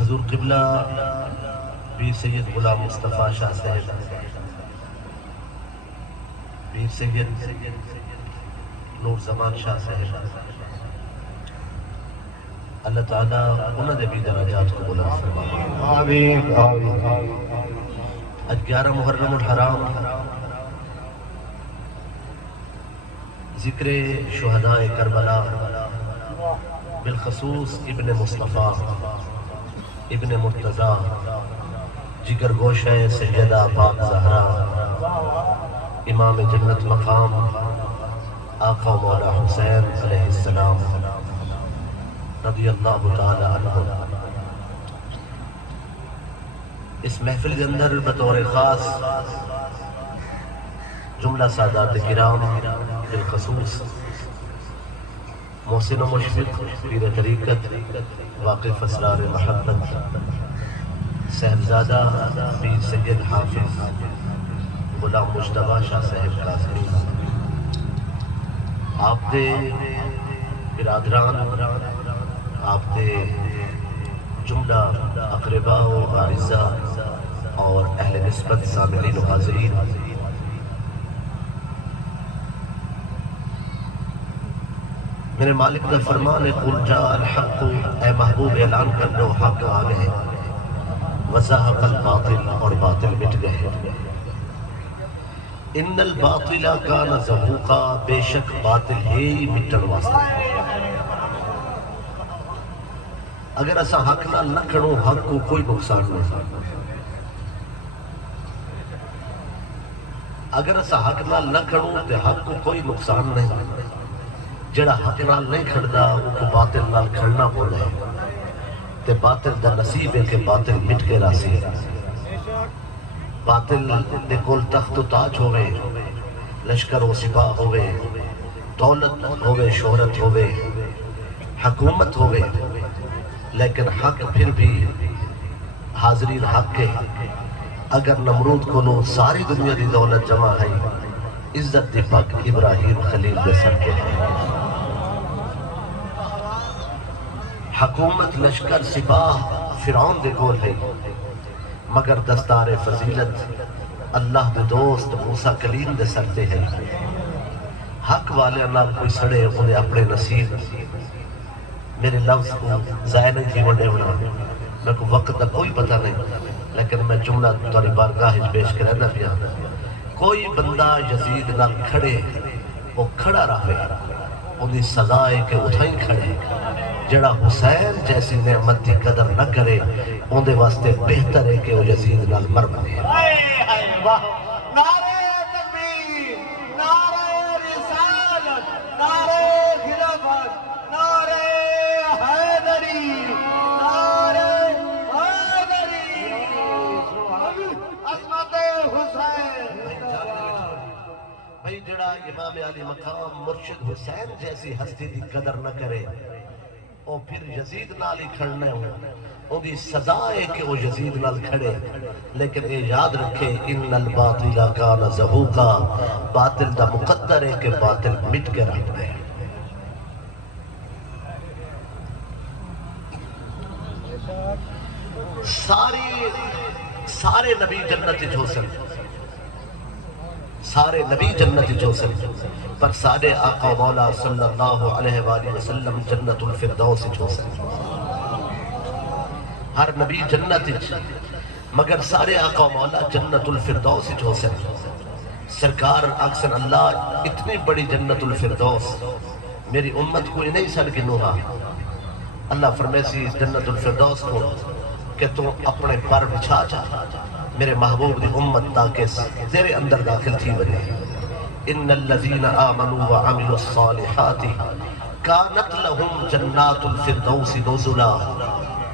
حضور قبلہ پیر سید غلام مصطفیٰ شاہ صاحب، پیر سید نور زمان شاہ صاحب، اللہ تعالیٰ انہوں نے بھی درجات کو بلند فرمائے۔ آمین آمین۔ آج 11 محرم الحرام ذکر شہداء کربلا، بالخصوص ابن مصطفیٰ ابن مرتضیٰ جگر گوشہ سیدہ پاک زہرا امام جنت مقام آقا مولا حسین علیہ السلام رضی اللہ تعالی عنہ، اس محفل کے اندر بطور خاص جملہ سادات کرام بالخصوص محسن و مشفق پیر طریقت واقف اسرار محبت صاحبزادہ پیر سید حافظ غلام مجتبیٰ شاہ صاحب قاسمی، آپ دے برادران، آپ دے جملہ اقرباء و اعزاء اور اہل نسبت سامعین و حاضرین، میرے مالک کا فرمان ہے قل جاء الحق، اے محبوب اعلان کر دو حق آ گئے، وزہق الباطل، اور باطل مٹ گئے۔ ان الباطل کان زہوقا، بے شک باطل ہی مٹن واسطے۔ اگر ایسا حق نہ کھڑو، حق کو کوئی نقصان نہیں۔ اگر ایسا حق نہ کھڑو تو حق کو کوئی نقصان نہیں۔ جڑا حق نال نہیں کھڑدا وہ کو باطل نال کھڑنا پڑتا ہے، تے باطل دا نصیب ہے کہ باطل مٹ کے راسی۔ باطل دے کول تخت و تاج ہوئے، لشکر و سپاہ ہوئے، دولت ہوئے، شہرت ہوئے، حکومت ہوئے، لیکن حق پھر بھی حاضرین حق کے۔ اگر نمرود کو نو ساری دنیا دی دولت جمع ہے، عزت دی پاک ابراہیم خلیل دے سر کے۔ حکومت لشکر سپاہ فرعون دے کول ہے، مگر دستار فضیلت اللہ دے دوست موسیٰ کلیم دے سر تے ہے۔ حق والے اللہ کوئی سڑے انہیں اپنے نصیب۔ میرے لفظ کو ضائع نہیں تھی وڈے ہونا، میں کو وقت دا کوئی پتہ نہیں، لیکن میں جملہ تاری بارگاہ پیش کرنا پیا۔ کوئی بندہ یزید نال کھڑے، وہ کھڑا رہے، انہیں سزا ہے کہ اتھائیں کھڑے۔ جڑا حسین جیسی نعمت کی قدر نہ کرے، اندے واسطے بہتر ہے کہ وہ یزید نال مر بنے۔ نعرہ تکبیر، نعرہ رسالت، نعرہ خلافت، نعرہ حیدری، نعرہ حیدری، عظمت حسین۔ بھئی جڑا امام علی مقام مرشد حسین جیسی ہستی دی قدر نہ کرے، اور پھر یزید نال ہی کھڑنے ہوں، ان کی سزا ہے کہ وہ یزید نال کھڑے۔ لیکن یہ یاد رکھے ان الباطل کان زہوقا، باطل دا مقدر ہے کہ باطل مٹ کے رہ گئے۔ سارے نبی جنت وچ ہو سکتے، سارے نبی جنت وچ ہو سکتے، پر سارے آقا مولا صلی اللہ علیہ وآلہ وسلم جنت الفردوس وچ ہو سکتے۔ ہر نبی جنت وچ، مگر سارے آقا مولا جنت الفردوس وچ ہو سکتے۔ سرکار اکثر اللہ اتنی بڑی جنت الفردوس میری امت کو نہیں سن گنوہا۔ اللہ فرمائے سی اس جنت الفردوس کو کہ تو اپنے پر بچھا جا میرے محبوب دی امت تاکہ تیرے اندر داخل تھی بنے۔ ان الذین آمنوا وعملوا الصالحات کانت لہم جنات الفردوس نزلا،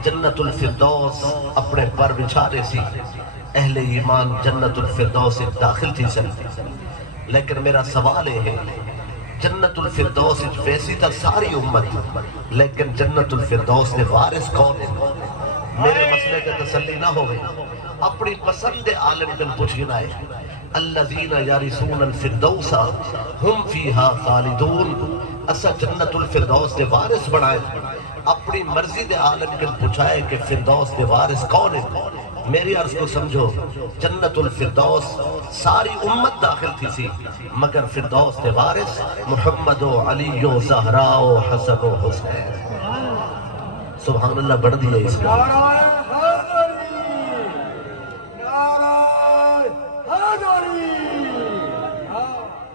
جنت الفردوس اپنے پر بچھانے سی، اہل ایمان جنت الفردوس داخل تھی سن۔ لیکن میرا سوال ہے جنت الفردوس ویسی تا ساری امت، لیکن جنت الفردوس نے وارث کون ہے؟ میرے مسئلے کا تسلی نہ ہوئے، اپنی پسند عالم دل پوچھنا ہے۔ الذین یارثون الفردوس ہم فیہا خالدون، اسا جنت الفردوس دے وارث بنائے، اپنی مرضی دے عالم کے پوچھا ہے کہ فردوس دے وارث کون ہے؟ میری عرض کو سمجھو، جنت الفردوس ساری امت داخل تھی سی، مگر فردوس دے وارث محمد و علی و زہرا و حسن و حسین۔ سبحان اللہ بڑھ دیا اس کا۔ نعرہ حیدری، نعرہ حیدری۔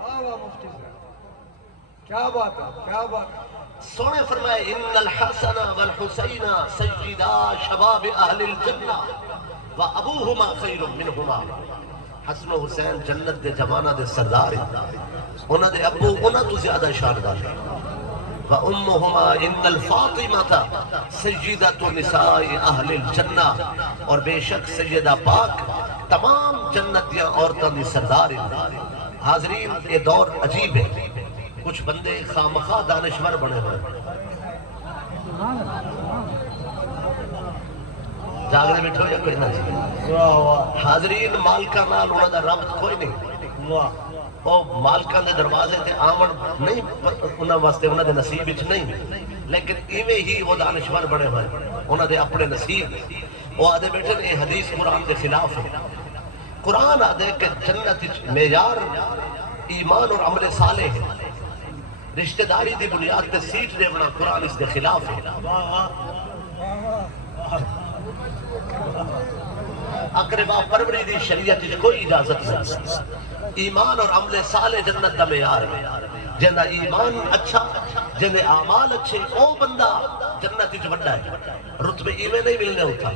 واہ مفتی صاحب، کیا بات ہے، کیا بات ہے۔ سونے فرمائے ان الحسن والحسین سیدا شباب اہل الجنہ وابوہما خیر منہما۔ حسن و حسین جنت دے جوانہ دے سردار ہیں، انہاں دے ابو انہاں تو زیادہ شاندار ہیں۔ وَأُمُّهُمَا إِنَّ الْفَاطِمَةَ سَيِّدَةُ نِسَاءِ أَهْلِ الْجَنَّةِ، اور بے شک سیدہ پاک تمام جنتیاں عورتوں دی سردار ہیں۔ حاضرین یہ دور عجیب ہے، کچھ بندے خامخواہ دانشور بنے ہوئے، جاگنے بیٹھو یا کوئی نہ جی۔ حاضرین مالکہ نال انہاں دا ربط کوئی نہیں، وہ مالکاں دے دروازے تے آمن نہیں، انہاں واسطے انہاں دے نصیب وچ نہیں، لیکن ایویں ہی وہ دانشور بڑے ہوئے انہاں دے اپنے نصیب۔ وہ آدھے بیٹھے یہ حدیث قرآن دے خلاف ہے۔ قرآن آدھے کہ جنت معیار ایمان اور عمل صالح ہے، رشتہ داری دی بنیاد تے سیٹ دے بنا قرآن اس دے خلاف ہے۔ اقربا پروری دی شریعت کوئی اجازت نہیں۔ ایمان اور عمل صالح جنت دا معیار ہے، جنہ ایمان اچھا، جنہ اعمال اچھے، او بندہ جنت وچ وڈا ہے۔ رتبے ایویں نہیں ملنے ہوتا،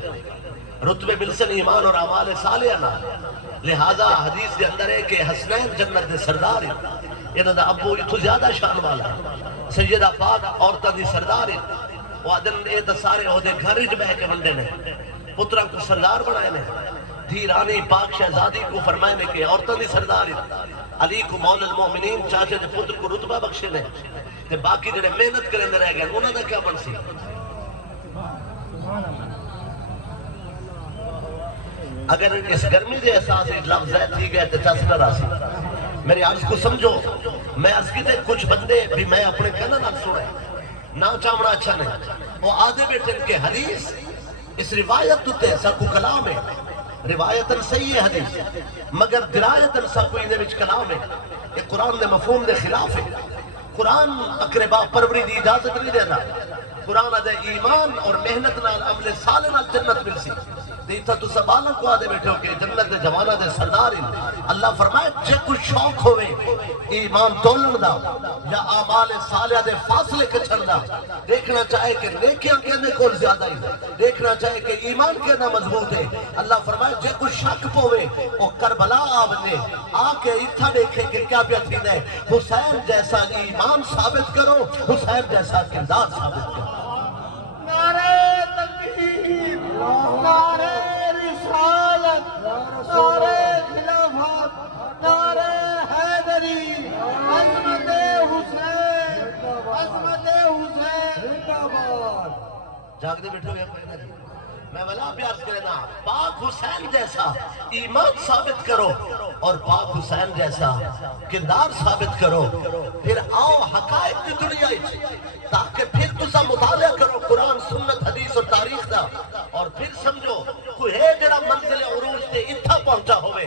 رتبے ملسن ایمان اور اعمال صالح نہ۔ لہذا حدیث دے اندر ہے کہ حسنین جنت دے سردار ہیں، انہاں دا ابو اتھو زیادہ شان والا ہے، سیدہ پاک عورتاں دی سردار ہیں۔ وہ آدن اے تے سارے عہدے گھر وچ بہ کے ونڈے نے، پتراں کو سردار بنائے نے، دھی رانی پاک شہزادی کو فرمائے نے کہ عورتوں دی سردار ہیں، علی کو مولا المومنین چاچے دے پتر کو رتبہ بخشے نے، تے باقی جڑے محنت کرنے رہ گئے انہاں دا کیا بن سی؟ اگر اس گرمی دے احساس لفظ ہے تھی گئے تے چس نہ راسی۔ میری عرض کو سمجھو، میں عرض کی تے کچھ بندے بھی میں اپنے کہنا نہ سنے، نہ چامنا اچھا نہیں، وہ آدھے بیٹھے کہ حدیث اس روایت تے سا کو کلام ہے، روایتاً صحیح ہے حدیث، مگر درایتاً سا کوئی دے وچ کلام ہے، یہ قرآن دے مفہوم دے خلاف ہے۔ قرآن اقربا پروری دی اجازت نہیں دینا، قرآن دے ایمان اور محنت نال عمل صالح نال جنت مل سی۔ دیتا تو سبالہ کو آدھے بیٹھے ہو کہ جنت دے جوانہ دے سردار ہیں۔ اللہ فرمائے جے کچھ شوق ہوئے ایمان تولن دا یا اعمال صالحہ دے فاصلے کچھن دا، دیکھنا چاہے کہ نیکیاں کہنے کو زیادہ ہی، دیکھنا چاہے کہ ایمان کہنا مضبوط ہے۔ اللہ فرمائے جے کچھ شک پوے او کربلا آونے آ کے اتھا دیکھے کہ کیا تھی دے، حسین جیسا ایمان ثابت کرو، حسین جیسا کردار ثابت کرو۔ نعرہ تکبیر، نعرہ رسالت، نعرہ خلافت، نعرہ حیدری، عظمت حسین، عظمت حسین زندہ باد۔ جاگ دے بیٹھو گے میں ولا پیاس کرنا، پاک حسین جیسا ایمان ثابت کرو اور پاک حسین جیسا کردار ثابت کرو، پھر آؤ حقائق کی دنیا تاکہ پھر تسا مطالعہ کرو قرآن سنت حدیث اور تاریخ دا، اور پھر سمجھو کوئی ہے جڑا منزل عروج تے اتھا پہنچا ہوئے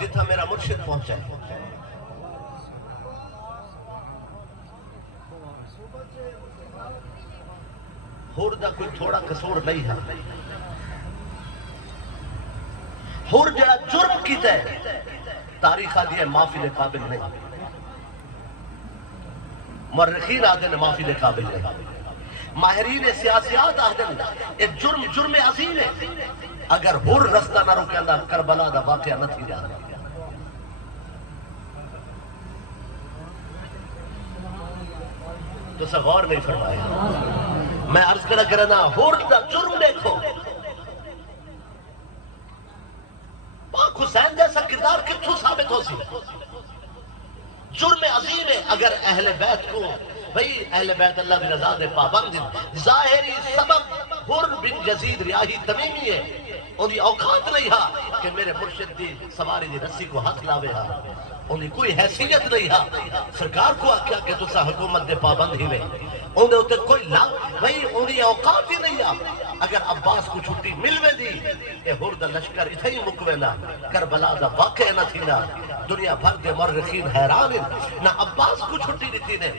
جتھا میرا مرشد پہنچا ہے۔ ہور دا کوئی تھوڑا قصور نہیں ہے، ہور جڑا جرم کیتا ہے تاریخ آدھی ہے معافی دے قابل نہیں، مرخین آدھے نے معافی دے قابل نہیں، ماہرین سیاسیات آدھے نے جرم عظیم ہے، اگر ہور رستہ نہ روکے اندر کربلا دا واقعہ نہ تھی جانا۔ تو سا غور نہیں فرمایا، میں عرض کرنا ہور دا جرم دیکھو، پاک حسین جیسا کردار کتھو ثابت ہو سی؟ جرم عظیم ہے اگر اہل بیت کو، بھئی اہل بیت اللہ کی رضا دے پابند ہیں، ظاہری سبب حر بن یزید ریاہی تمیمی ہے، انہی اوقات نہیں ہا کہ میرے مرشد دی سواری دی رسی کو ہاتھ لاوے ہا، انہی کوئی حیثیت نہیں ہا، سرکار کو آکھیا کہ تسا حکومت دے پابند ہی میں، اندے ہوتے کوئی لاغ بھئی انہی اوقات ہی نہیں آ اگر عباس کو چھٹی ملوے دی اے ہرد لشکر اتھے ہی مکوینا کربلا دا واقع نہ تھینا دنیا بھر دے مرخین حیران نہ عباس کو چھٹی دیتی نے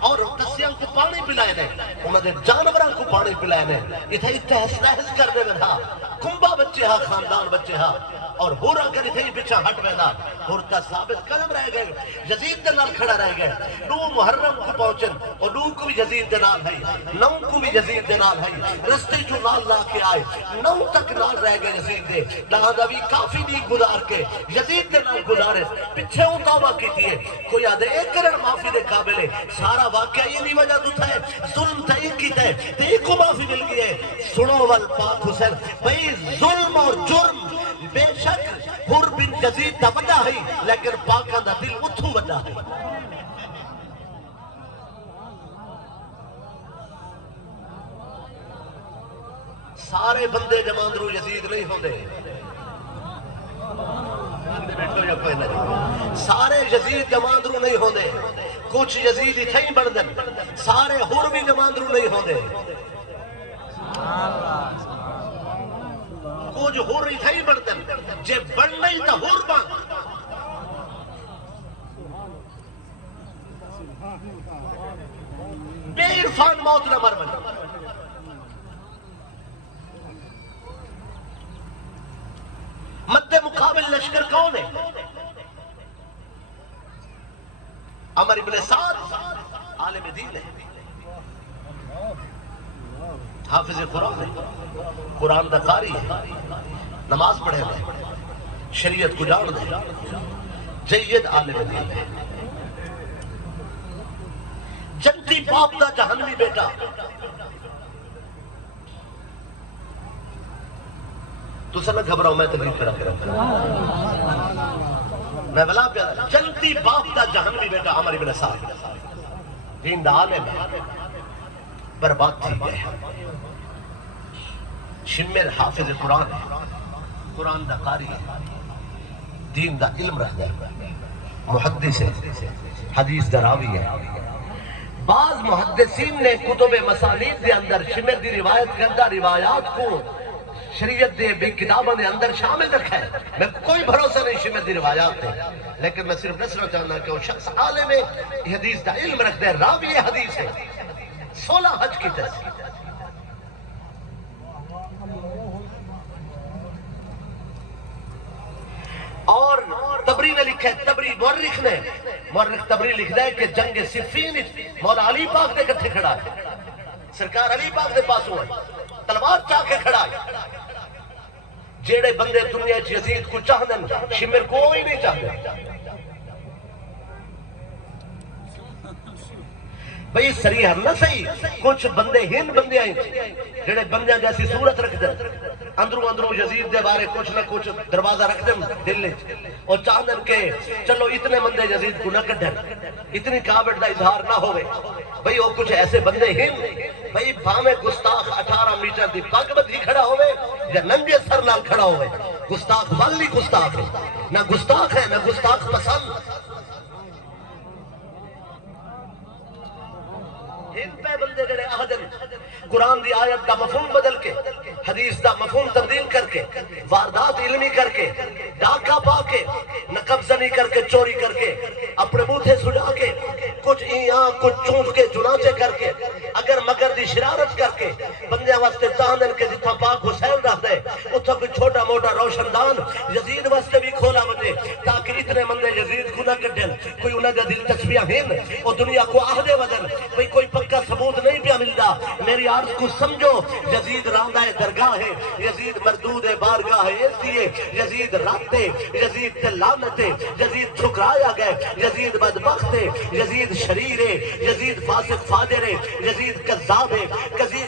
اور تسیاں کو پانی پلائے نے انہوں نے جانوران کو پانی پلائے نے اتھے ہی تحس نحس کر دے میں تھا کنبا بچے ہاں خاندان بچے ہاں اور ہورا کر اتھے ہی پچھا ہٹ میں نا ہورتا ثابت قدم رہ گئے یزید دے نال کھڑا رہ گئے نو محرم کو پہنچن اور نو کو بھی یزید دے نال ہے نو کو بھی یزید دے نال ہے رستے جو نال لا کے آئے نو تک نال رہ گئے یزید دے لہذا بھی کافی نہیں گزار کے یزید دے نال گزارے پچھے ہوں توبہ کی تھی کوئی آدھے ایک کرن معافی دے قابل ہے سارا واقعہ یہ نہیں وجہ تو تھا ظلم تھا ایک کی تھا ایک کو معافی مل گئی ہے سنو والپاک حسین بھئی ظلم اور جرم بے شک حر بن یزید تا وڈا ہے لیکن پاکاں دا دل اتھو وڈا ہے سارے بندے جماندرو یزید نہیں ہوندے سارے یزید جماندرو نہیں ہوندے کچھ یزید اتھے ہی بڑھ دن سارے حر بھی جماندرو نہیں ہوندے کچھ حر اتھے ہی بڑھ دن جے بڑھ نہیں تا حر بان بے عرفان موت نہ مر بن مد مقابل لشکر کون ہے عمر ابن سعد عالم دین ہے حافظ قرآن ہے قرآن دا قاری ہے نماز پڑھے ہیں شریعت کو جان دے جید عالم دین ہے جنتی باپ دا جہنمی بیٹا تو سب میں گھبراؤں میں تقریب کرا کے رکھا میں بلا پیدا جنتی باپ دا جہنمی بیٹا عمر ابن سعد دین دا عالم ہے برباد تھی گئے شمر حافظ قرآن ہے قرآن دا قاری ہے دین دا علم رہ گئے محدث ہے حدیث دا راوی ہے بعض محدثین نے کتب مسانید دے اندر شمر دی روایت کردہ روایات کو شریعت دے بے کتابوں نے اندر شامل رکھا ہے میں کوئی بھروسہ نہیں شمر دی روایات دے لیکن میں صرف نصرہ چاہنا کہ وہ شخص عالم حدیث دا علم رکھ دے راوی حدیث ہے 16 حج کی تحصیل اور تبری نے لکھا ہے تبری مورخ تبری لکھتا ہے کہ جنگ صفین مولا علی پاک نے کٹھے کھڑا ہے سرکار علی پاک دے پاس ہوئے تلوار چاہ کے کھڑا ہے جیڑے بندے دنیا یزید کو چاہدن شمر کوئی نہیں چاہدن بھئی سریح نہ صحیح کچھ بندے ہند بندے آئیں جیڑے بندے جیسی صورت رکھ دن اندروں یزید دے بارے کچھ نہ کچھ دروازہ رکھ دن دل لے اور چاہدن کہ چلو اتنے بندے یزید کو نہ کٹھن اتنی کابٹ دا اظہار نہ ہوئے بھئی وہ کچھ ایسے بندے ہند بھئی بھامے گستاخ 18 میٹر دی پگ بدھی کھڑا ہوئے یا ننگے سر نال کھڑا ہوئے گستاخ والی گستاخ ہے نہ گستاخ ہے نہ گستاخ پسند ہند پہ بندے جڑے آدن قرآن دی آیت کا مفہوم بدل کے حدیث دا مفہوم تبدیل کر کے واردات علمی کر کے ڈاکہ پا کے نقبزنی کر کے چوری کر کے اپنے بوتھے سجا کے کچھ ایاں کچھ چونچ کے چنانچے کر کے اگر مگر دی شرارت کر کے بندیاں واسطے چاہدن کے جتھا پاک حسین رہ دے اتھا کوئی چھوٹا موٹا روشن دان یزید واسطے بھی کھولا بنے تاکہ اتنے بندے یزید کو نہ کٹھن کوئی انہاں دے دلچسپیاں ہن اور دنیا کو آہدے ودن بھئی کوئی پکا ثبوت نہیں پیا ملتا میری عرض کو سمجھو یزید راندہ درگاہ ہے یزید مردود بارگاہ ہے اس لیے یزید راتے یزید لعنتے یزید ٹھکرایا گئے یزید بدبخت ہے یزید شریر ہے یزید فاسق فاجر ہے یزید کذاب ہے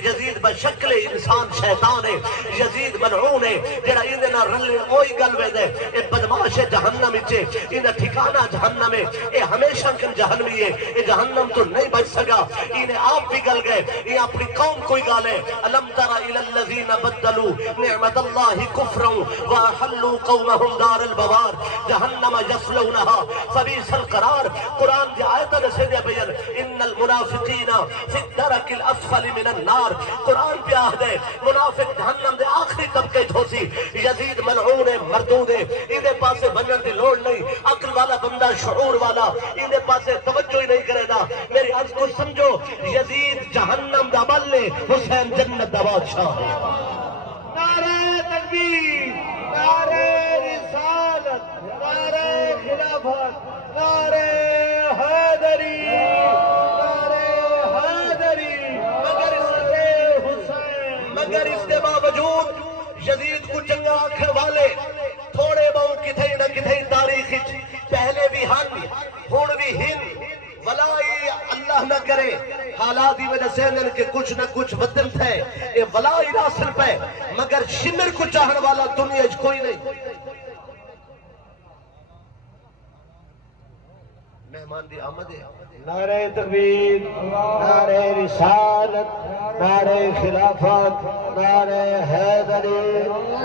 یزید بشکل انسان شیطان ہے یزید ملعون ہے جڑا انہاں رلے اوہی گل ویندے اے بدماش جہنم وچ انہاں ٹھکانہ جہنم ہے اے ہمیشہ کن جہنمی ہے اے جہنم تو نہیں بچ سکا انہیں آپ بھی گل گئے یہ اپنی قوم کوئی گال ہے الم تر الی الذین بدلوا نعمت اللہ کفرا واحلوا قومهم دار البوار جہنم یصلونها فبئس القرار قرآن دی آیت سے دے بیان ان المنافقین فی الدرک الاسفل من النار، قرآن پہ آہد ہے منافق جہنم دے آخری طبقے دھوسی، یزید ملعون مردود ہے، اندے پاسے بنن دی لوڑ نہیں، عقل والا بندہ شعور والا اندے پاسے توجہ ہی نہیں کرے گا۔ میری عرض کو سمجھو، یزید جہنم دا بل ہے، حسین جنت دا بادشاہ ہے۔ نعرہ تکبیر، نعرہ رسالت، نعرہ خلافت، نعرہ حیدری، نعرہ حیدری، مگر اس کے باوجود یزید کو چنگا آکھر والے تھوڑے بہو کتھے نہ کتھے تاریخ پہلے بھی ہن ہون بھی ہن ولائی اللہ نہ کرے حالات دی وجہ سے ان کے کچھ نہ کچھ وطن تھے اے ولائی ناصر پہ، مگر شمر کو چاہن والا دنیا اچ کوئی نہیں۔ مہمان دی آمد ہے۔ نعرہ تکبیر، نعرہ رسالت، نعرہ خلافت، نعرہ حیدری،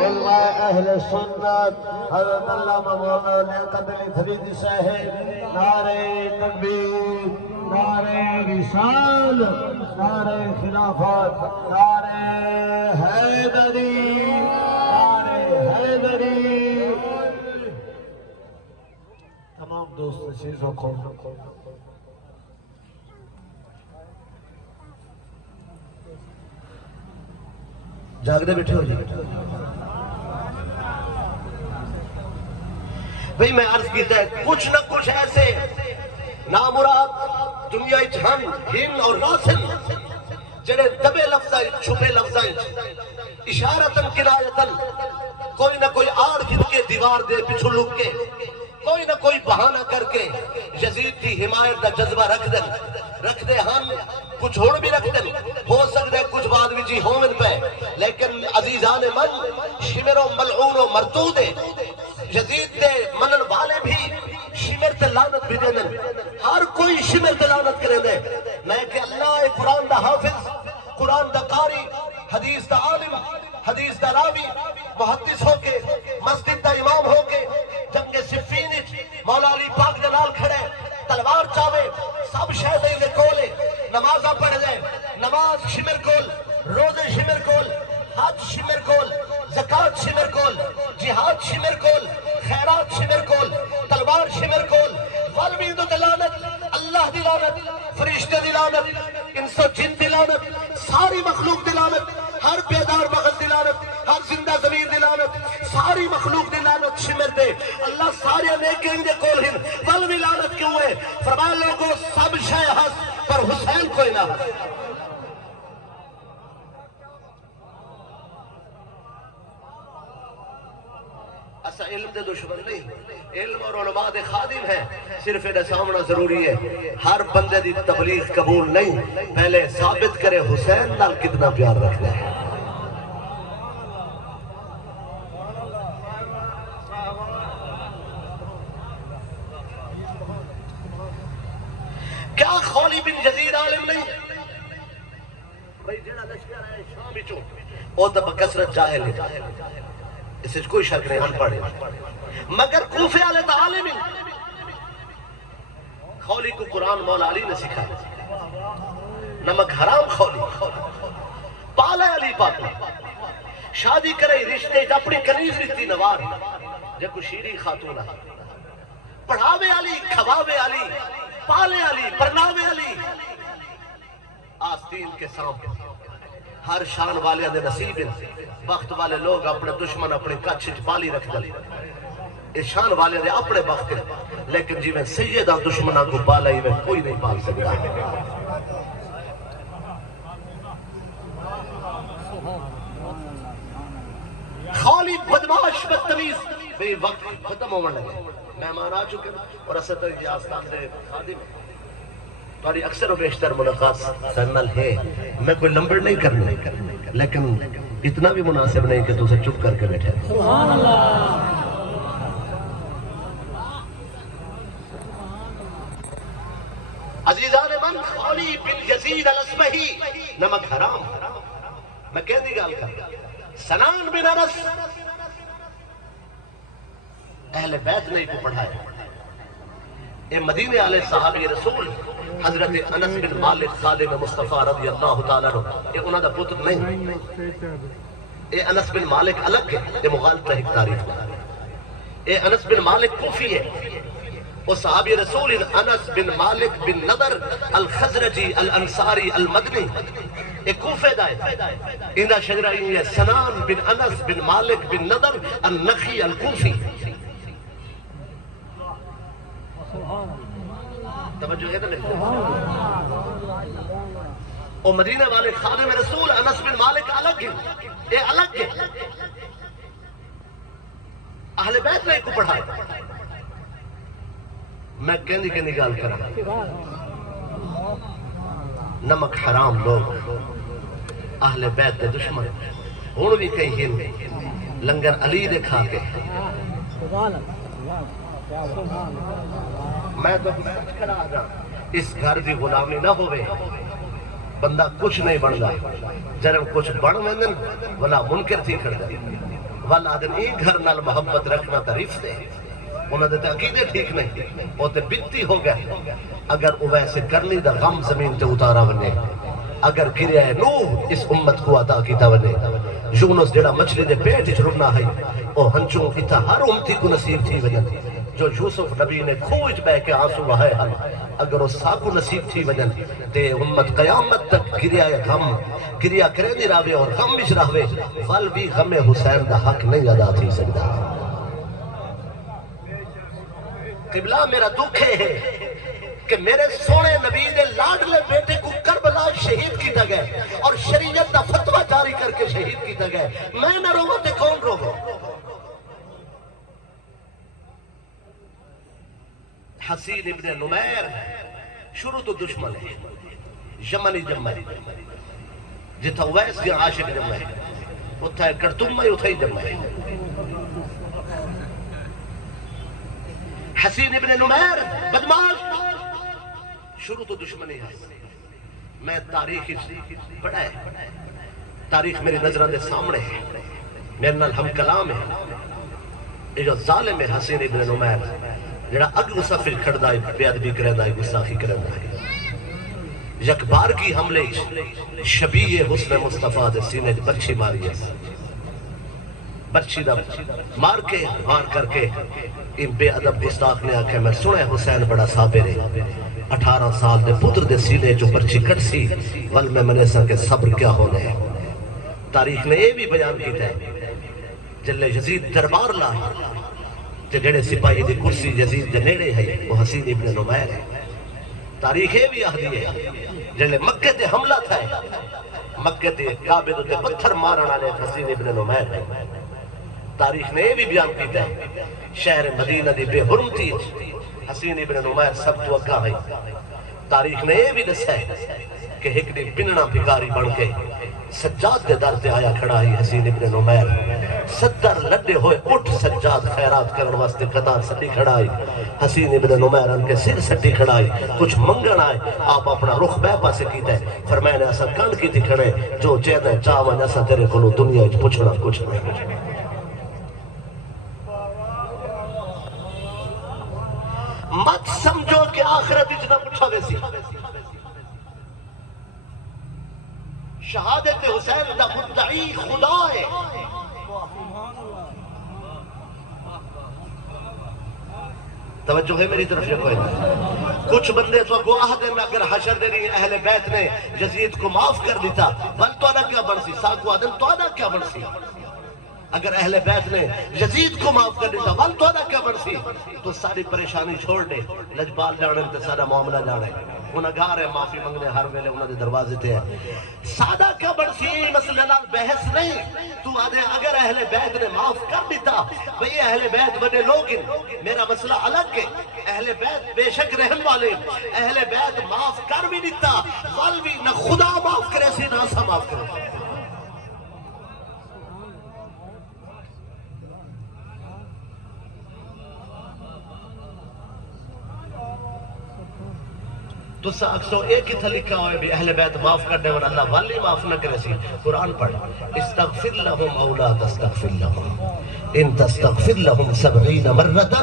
علماء اہل سنت حضرت علامہ مولانا قبل فریدی صاحب، نعرہ تکبیر، نعرہ رسالت، نعرہ خلافت، نعرہ حیدری، نعرہ حیدری۔ تمام دوست عزیزوں کو جاگنے بیٹھے ہو جی بھئی، میں عرض کیتا ہے کچھ نہ کچھ ایسے نامراد دنیا ہن ہن اور ناسن جڑے دبے لفظائیں چھپے لفظائیں اشارتاً کنایتاً کوئی نہ کوئی آڑ گھن کے دیوار دے پچھو لک کے کوئی نہ کوئی بہانہ کر کے یزید کی حمایت کا جذبہ رکھ دے ہم کچھ ہوڑ بھی رکھ دیں، ہو سکتے کچھ بعد بھی جی ہومن پہ، لیکن عزیزان من شمر و ملعون و مردود یزید دے منن والے بھی شمر تے لعنت بھی دے دیں، ہر کوئی شمر تے لعنت کرے دے۔ میں کہ اللہ قرآن دا حافظ، قرآن دا قاری، حدیث دا عالم، حدیث دا راوی، محدث ہو کے مسجد دا امام ہو کے جنگ صفین مولا علی پاک جلال کھڑے تلوار چاوے سب شہدے دے کولے نمازہ پڑھ دے، نماز شمر کول، روزے شمر کول، حج شمر کول، زکاة شمر کول، جہاد شمر کول، خیرات شمر کول، تلوار شمر کول، والمین دلانت، اللہ دلانت، فرشتے دلانت، انس و جن دلانت، ساری مخلوق دلانت، ہر بیدار مغل دلانت، ہر زندہ ضمیر دلانت، ساری مخلوق دلانت شمر دے۔ اللہ سارے نیکیں دے کول ہن والمی لعنت کیوں ہے؟ فرمایا لوگوں سب شے ہس پر حسین کوئی نہ ہس۔ ایسا علم دے دشمن نہیں، علم اور علماء دے خادم ہیں، صرف انہیں سامنا ضروری ہے۔ ہر بندے دی تبلیغ قبول نہیں، پہلے ثابت کرے حسین نال کتنا پیار رکھنا ہے۔ کیا خولی بن یزید عالم نہیں؟ بھئی جڑا لشکر ہے شام بچوں او تا بکثرت جاہل ہے، اس سے کوئی شک نہیں، ان پڑھے، مگر کوفے والے تا عالم ہیں۔ خولی کو قرآن مولا علی نے سکھایا، نمک حرام خولی پالا علی پاک شادی کرے رشتے اپنی کنیز رہتی نوار جب کوئی شیریں خاتون ہے، پڑھاوے علی، کھواوے علی، پالے علی، پرناوے علی، آستین کے سامنے ہر شان والے دے نصیب وقت والے لوگ اپنے دشمن اپنے کچھ پالی رکھ دل، اس شان والے دے اپنے وقت، لیکن جی میں سیدہ دشمنہ کو پالا ہی میں کوئی نہیں پال سکتا۔ خولی بدماش بدتمیز بے وقت ختم ہونے لگے، مہمان آ چکے اور اسد جی آستان دے خادم ہیں، تاری اکثر و بیشتر ملاقات سنل ہے، میں کوئی لمبر نہیں کرنا، لیکن اتنا بھی مناسب نہیں کہ تو اسے چپ کر کے بیٹھے۔ سبحان اللہ۔ عزیزان من خولی بن یزید الاسمہی نمک حرام، میں کہہ دی گال کر سنان بن انس اہل بیت نے کو پڑھایا، اے مدینے والے صحابی رسول حضرت انس بن مالک خادم مصطفیٰ رضی اللہ تعالیٰ عنہ یہ انہوں دا پتر نہیں، اے انس بن مالک الگ ہے، یہ مغالطہ ایک تاریخ میں، اے انس بن مالک کوفی ہے، وہ صحابی رسول انس بن مالک بن نضر الخزرجی الانصاری المدنی ایک کوفے دا ہے، اندہ شجرہ سنان بن انس بن مالک بن نضر النخی الکوفی. توجہ ہے نا میرے اور مدینہ والے خادم رسول انس بن مالک الگ ہے، اے الگ ہے، اہل بیت نے کو پڑھائے. میں کہنی کے نگال کرا نمک حرام لوگ اہل بیت دے دشمن ہون بھی کئی ہن لنگر علی دے کھا کے. میں تو کھڑا آجا اس گھر دی غلامی نہ ہوئے بندہ کچھ نہیں بڑھ گا جرم کچھ بڑھ میں ولا منکر تھی کھڑ گا والا دن ایک گھر نال محبت رکھنا تعریف دے انہوں نے عقیدے ٹھیک نہیں وہ تے بکتی ہو گئے. اگر وہ ویسے کرنی دا غم زمین تے اتارا بنے اگر گریہ نوح اس امت کو عطا کیتا بنے یونس جڑا مچھلی دے پیٹ اچھ رکنا ہے وہ ہنچوں اتھا ہر امتی کو نصیب تھی وجن جو یوسف نبی نے کھوج بے کے آنسو بہائے ہم اگر وہ ساکو نصیب تھی وجن تے امت قیامت تک گریہ غم گریہ کرے دی راوے اور غم مش راوے ول بھی غم حسین دا حق نہیں ادا تھی سکتا. قبلہ میرا دکھے ہے کہ میرے سونے نبی دے لاڈلے بیٹے کو کربلا شہید کیتا گئے اور شریعت دا فتوہ جاری کر کے شہید کیتا گئے. میں نہ روگا تے کون روگا؟ حسین ابن نمیر شروع تو دشمن ہے یمنی جمعی جتا ویس کے عاشق جمعی اتھا کرتمہ اتھا ہی جمعی. حسین ابن نمیر بدماش شروع تو دشمنی ہے. میں تاریخ پڑھا ہے تاریخ میری نظرہ دے سامنے ہے میرے نال ہم کلام ہے. یہ جو ظالم ہے حسین ابن نمیر جڑا اگ مسافر کھڑدا ہے بے ادبی کردا ہے گستاخی کردا ہے یک بار کی حملے شبیہ حسن مصطفیٰ دے سینے برچھی ماری ہے برچھی دا مار کر کے ان بے ادب گستاخ نے آکھے میں سنے حسین بڑا صابر ہے 18 سال دے پتر دے سینے جو برچھی کٹ سی ول میں منے سا کہ صبر کیا ہو گئے. تاریخ نے یہ بھی بیان کیتا ہے جلے یزید دربار لائے تے جڑے سپاہی دی کرسی یزید دے نیڑے ہے وہ حسین ابن نمیر ہے. تاریخ یہ بھی آدھی ہے جلے مکہ تے حملہ تھا ہے مکہ تے کعبے تے پتھر مارن والے حسین ابن نمیر ہے. تاریخ نے یہ بھی بیان کیتا ہے شہر مدینہ دی بے حرمتی حسین ابن نمیر سب تو اگاں ہے. تاریخ نے یہ بھی دسا ہے کہ ایک دن بننا بھکاری بن کے سجاد دے در تے آیا کھڑا ہے حسین ابن نمیر 70 لڈے ہوئے اٹھ سجاد خیرات کرن واسطے قطار سٹی کھڑا ہے. حسین ابن نمیر ان کے سر سٹی کھڑا ہے کچھ منگن آئے آپ اپنا رخ بے پاسے کیتا ہے فرمائے نے ایسا کان کی تھی کھڑے جو چیتا ہے چاہوان ایسا تیرے کلو دنیا پوچھنا کچھ نہیں. مت سمجھو کہ آخرت اتنا پوچھا ویسی شہادت حسین دا مدعی خدا ہے. توجہ ہے میری طرف سے کوئی نہیں. کچھ بندے تو گواہ دن اگر حشر دینی اہل بیت نے یزید کو معاف کر دیتا بل تو آدھا کیا بڑھ سی ساکو آدھن تو آدھا کیا بڑھ سی. اگر اہل بیت نے یزید کو معاف کر دیتا بل تو آدھا کیا بڑھ سی تو ساری پریشانی چھوڑ دے لجبال جانے تے سارا معاملہ جانے گناہگار ہے معافی منگنے ہر ویلے انہوں نے دروازے تے ہیں. سادہ کیا بڑھ سی مسئلہ نال بحث نہیں تو آدھے اگر اہل بیت نے معاف کر دیتا بھئی اہل بیت بڑے لوگ ہیں میرا مسئلہ الگ ہے. اہل بیت بے شک رحم والے اہل بیت معاف کر بھی دیتا ول بھی نہ خدا معاف کرے سی نہ سا معاف کرے. تو ساکسو ایک ہی تھا لکھا ہوئے بھی اہل بیت معاف کر دے ورنہ اللہ والی معاف نہ کرے سی قرآن پڑھ استغفر لهم او لا تستغفر لهم ان تستغفر لهم 70 مرة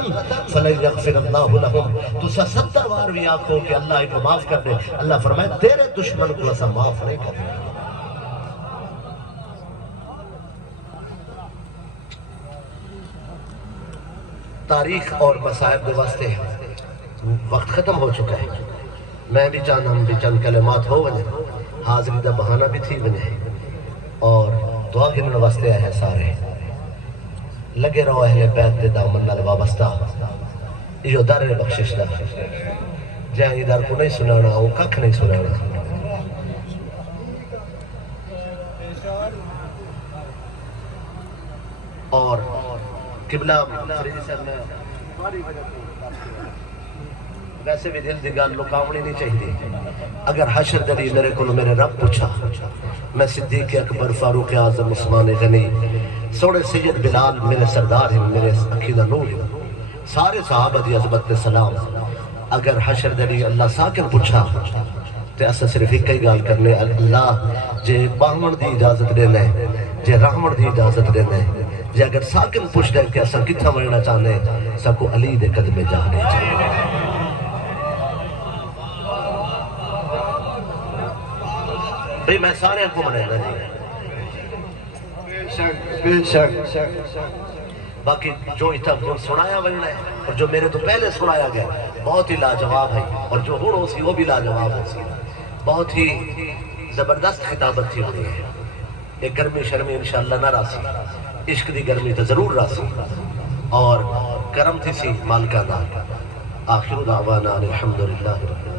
فلن يغفر الله لهم تو 70 بار بھی آنکھوں کہ اللہ کو معاف کر دے اللہ فرمائے تیرے دشمن کو ایسا معاف نہیں کر دے تاریخ اور مصائب کے واسطے وقت ختم ہو چکا ہے میں بھی چاہنا ہم بھی چند کلمات ہو ونے حاضری دا بہانہ بھی تھی ونے اور دعا گرنے واسطے آئے سارے لگے رہو اہل بیت دے دامن نال وابستہ یہ در بخشش دا جہاں یہ در کو نہیں سنانا وہ ککھ نہیں سنانا اور قبلہ فریدی صاحب نے ویسے بھی دل دی گل لکاونی نہیں چاہیے اگر حشر دلی میرے کو میرے رب پوچھا میں صدیق اکبر فاروق اعظم عثمان غنی سوڑے سید بلال میرے سردار ہیں میرے اکھیدہ نور ہیں سارے صحابہ دی عظمت تے سلام اگر حشر دلی اللہ ساکن پوچھا تے اسا صرف ایک ہی گال کرنے اللہ جے باہمن دی اجازت دینے جے رحمن دی اجازت دینے جے اگر ساکن پوچھ دے کہ اسا کتھا مرنا چاہنے سا کو علی دے قدمے جانے چاہنے بھئی میں سارے کو منے گا جی باقی جو اتنا سنایا بننا ہے اور جو میرے تو پہلے سنایا گیا بہت ہی لاجواب ہے اور جو ہون ہو سی وہ بھی لاجواب ہو سی بہت ہی زبردست خطابت تھی ہوئی ہے ایک گرمی شرمی انشاءاللہ نہ راسی عشق دی گرمی تو ضرور راسی اور کرم تھی سی مالکانہ آخر دعوانا الحمدللہ